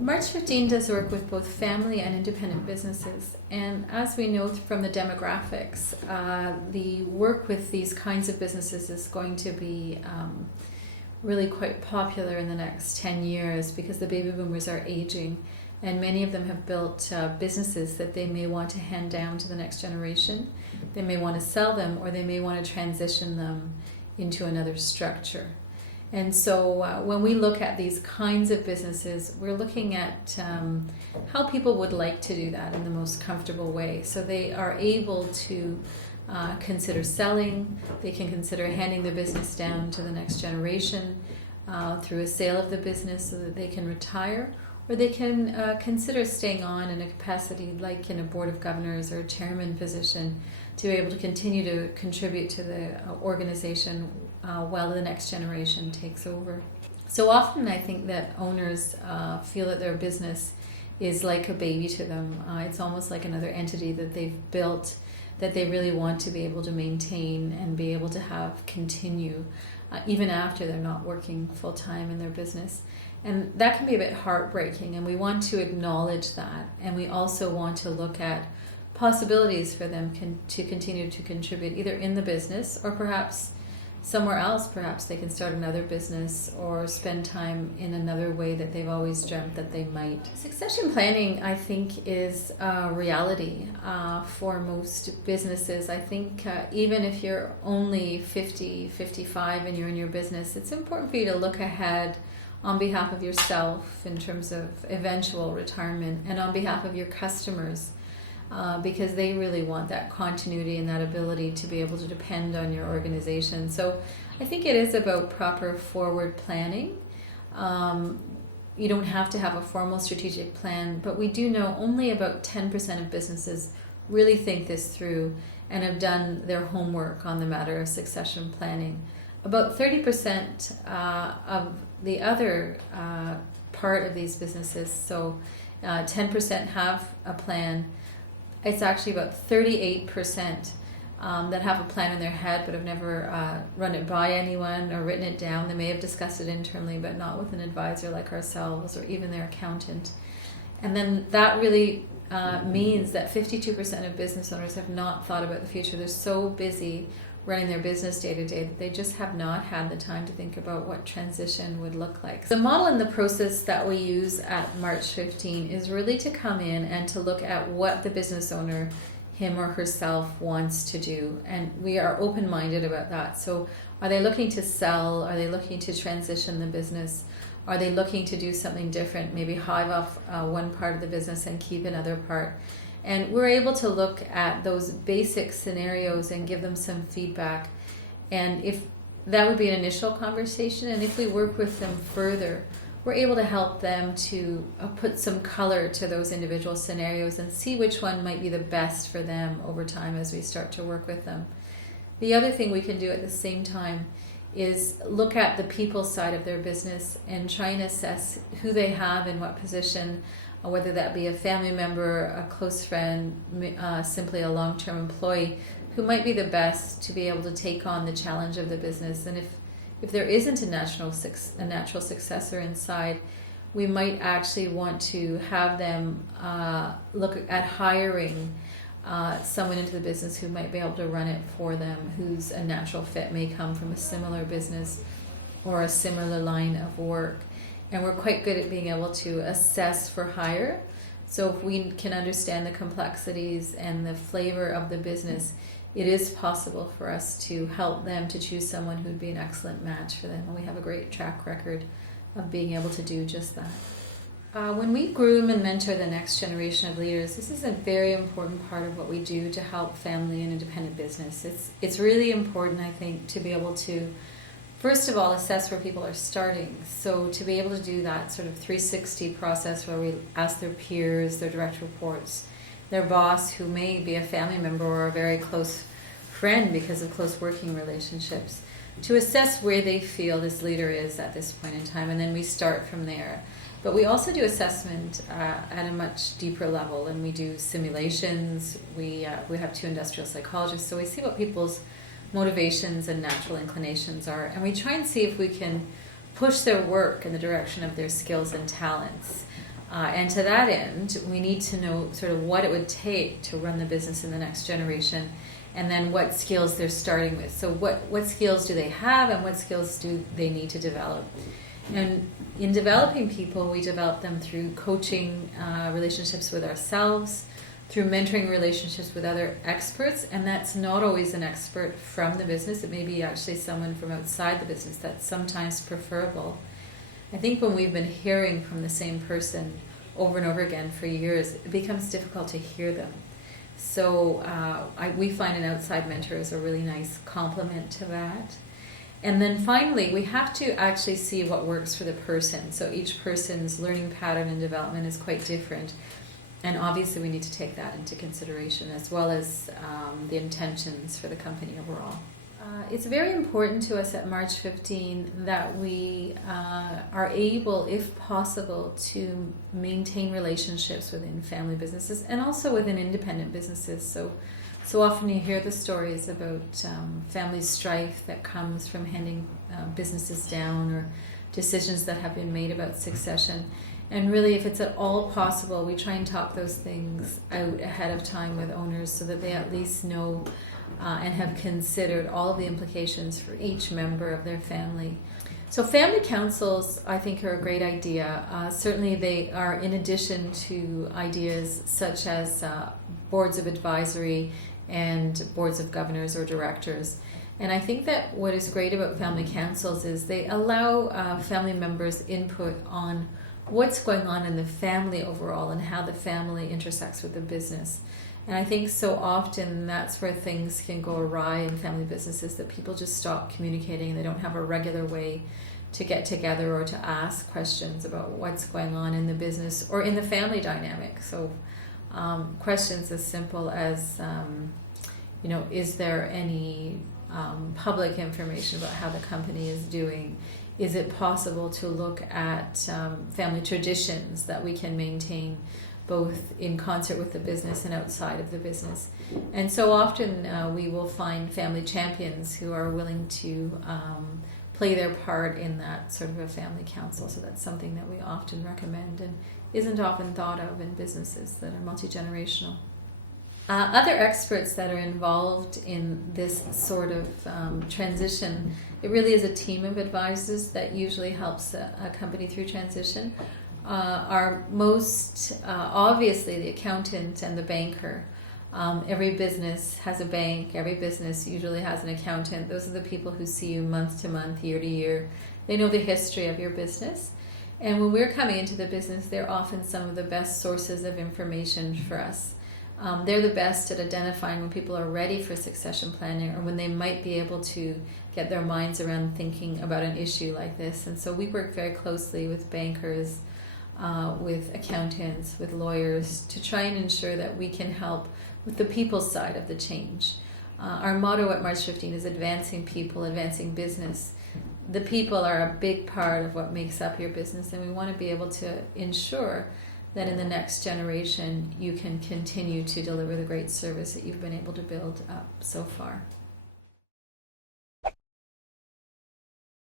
MarchFifteen does work with both family and independent businesses, and as we know from the demographics, the work with these kinds of businesses is going to be really quite popular in the next 10 years because the baby boomers are aging, and many of them have built businesses that they may want to hand down to the next generation. They may want to sell them, or they may want to transition them into another structure. And so when we look at these kinds of businesses, we're looking at how people would like to do that in the most comfortable way. So they are able to consider selling, they can consider handing the business down to the next generation through a sale of the business so that they can retire, or they can consider staying on in a capacity like in a board of governors or a chairman position to be able to continue to contribute to the organization while the next generation takes over. So often I think that owners feel that their business is like a baby to them. It's almost like another entity that they've built that they really want to be able to maintain and be able to have continue even after they're not working full-time in their business. And that can be a bit heartbreaking, and we want to acknowledge that, and we also want to look at possibilities for them to continue to contribute either in the business or perhaps somewhere else. Perhaps they can start another business or spend time in another way that they've always dreamt that they might. Succession planning, I think, is a reality for most businesses. I think even if you're only 50, 55 and you're in your business, it's important for you to look ahead on behalf of yourself in terms of eventual retirement and on behalf of your customers. Because they really want that continuity and that ability to be able to depend on your organization. So I think it is about proper forward planning. You don't have to have a formal strategic plan, but we do know only about 10% of businesses really think this through and have done their homework on the matter of succession planning. About 30% of the other part of these businesses, so 10% have a plan. It's actually about 38% that have a plan in their head but have never run it by anyone or written it down. They may have discussed it internally but not with an advisor like ourselves or even their accountant. And then that really means that 52% of business owners have not thought about the future. They're so busy running their business day to day that they just have not had the time to think about what transition would look like. The model and the process that we use at MarchFifteen is really to come in and to look at what the business owner, him or herself, wants to do. And we are open-minded about that. So are they looking to sell? Are they looking to transition the business? Are they looking to do something different, maybe hive off one part of the business and keep another part? And we're able to look at those basic scenarios and give them some feedback. And if that would be an initial conversation, and if we work with them further, we're able to help them to put some color to those individual scenarios and see which one might be the best for them over time as we start to work with them. The other thing we can do at the same time is look at the people side of their business and try and assess who they have in what position, whether that be a family member, a close friend, simply a long-term employee, who might be the best to be able to take on the challenge of the business. And if there isn't a natural successor inside, we might actually want to have them look at hiring someone into the business who might be able to run it for them, who's a natural fit, may come from a similar business or a similar line of work. And we're quite good at being able to assess for hire. So if we can understand the complexities and the flavor of the business, it is possible for us to help them to choose someone who would be an excellent match for them. And we have a great track record of being able to do just that. When we groom and mentor the next generation of leaders, this is a very important part of what we do to help family and independent business. It's really important, I think, to be able to first of all, assess where people are starting. So to be able to do that sort of 360 process where we ask their peers, their direct reports, their boss, who may be a family member or a very close friend because of close working relationships, to assess where they feel this leader is at this point in time, and then we start from there. But we also do assessment at a much deeper level, and we do simulations. We have 2 industrial psychologists, so we see what people's motivations and natural inclinations are, and we try and see if we can push their work in the direction of their skills and talents. And to that end, we need to know sort of what it would take to run the business in the next generation, and then what skills they're starting with. So what skills do they have, and what skills do they need to develop? And in developing people, we develop them through coaching relationships with ourselves, through mentoring relationships with other experts, and that's not always an expert from the business. It may be actually someone from outside the business. That's sometimes preferable. I think when we've been hearing from the same person over and over again for years, it becomes difficult to hear them. So we find an outside mentor is a really nice complement to that. And then finally, we have to actually see what works for the person. So each person's learning pattern and development is quite different. And obviously we need to take that into consideration, as well as the intentions for the company overall. It's very important to us at MarchFifteen that we are able, if possible, to maintain relationships within family businesses and also within independent businesses. So often you hear the stories about family strife that comes from handing businesses down, or decisions that have been made about succession. And really, if it's at all possible, we try and talk those things out ahead of time with owners so that they at least know and have considered all of the implications for each member of their family. So family councils, I think, are a great idea. Certainly they are in addition to ideas such as boards of advisory and boards of governors or directors. And I think that what is great about family councils is they allow family members input on what's going on in the family overall and how the family intersects with the business. And I think so often that's where things can go awry in family businesses, that people just stop communicating and they don't have a regular way to get together or to ask questions about what's going on in the business or in the family dynamic. So questions as simple as, is there any public information about how the company is doing? Is it possible to look at family traditions that we can maintain both in concert with the business and outside of the business? And so often we will find family champions who are willing to play their part in that sort of a family council. So that's something that we often recommend and isn't often thought of in businesses that are multi-generational. Other experts that are involved in this sort of transition, it really is a team of advisors that usually helps a company through transition, are most obviously the accountant and the banker. Every business has a bank, every business usually has an accountant. Those are the people who see you month to month, year to year. They know the history of your business. And when we're coming into the business, they're often some of the best sources of information for us. They're the best at identifying when people are ready for succession planning or when they might be able to get their minds around thinking about an issue like this. And so we work very closely with bankers, with accountants, with lawyers to try and ensure that we can help with the people side of the change. Our motto at MarchFifteen is advancing people, advancing business. The people are a big part of what makes up your business, and we want to be able to ensure that in the next generation you can continue to deliver the great service that you've been able to build up so far.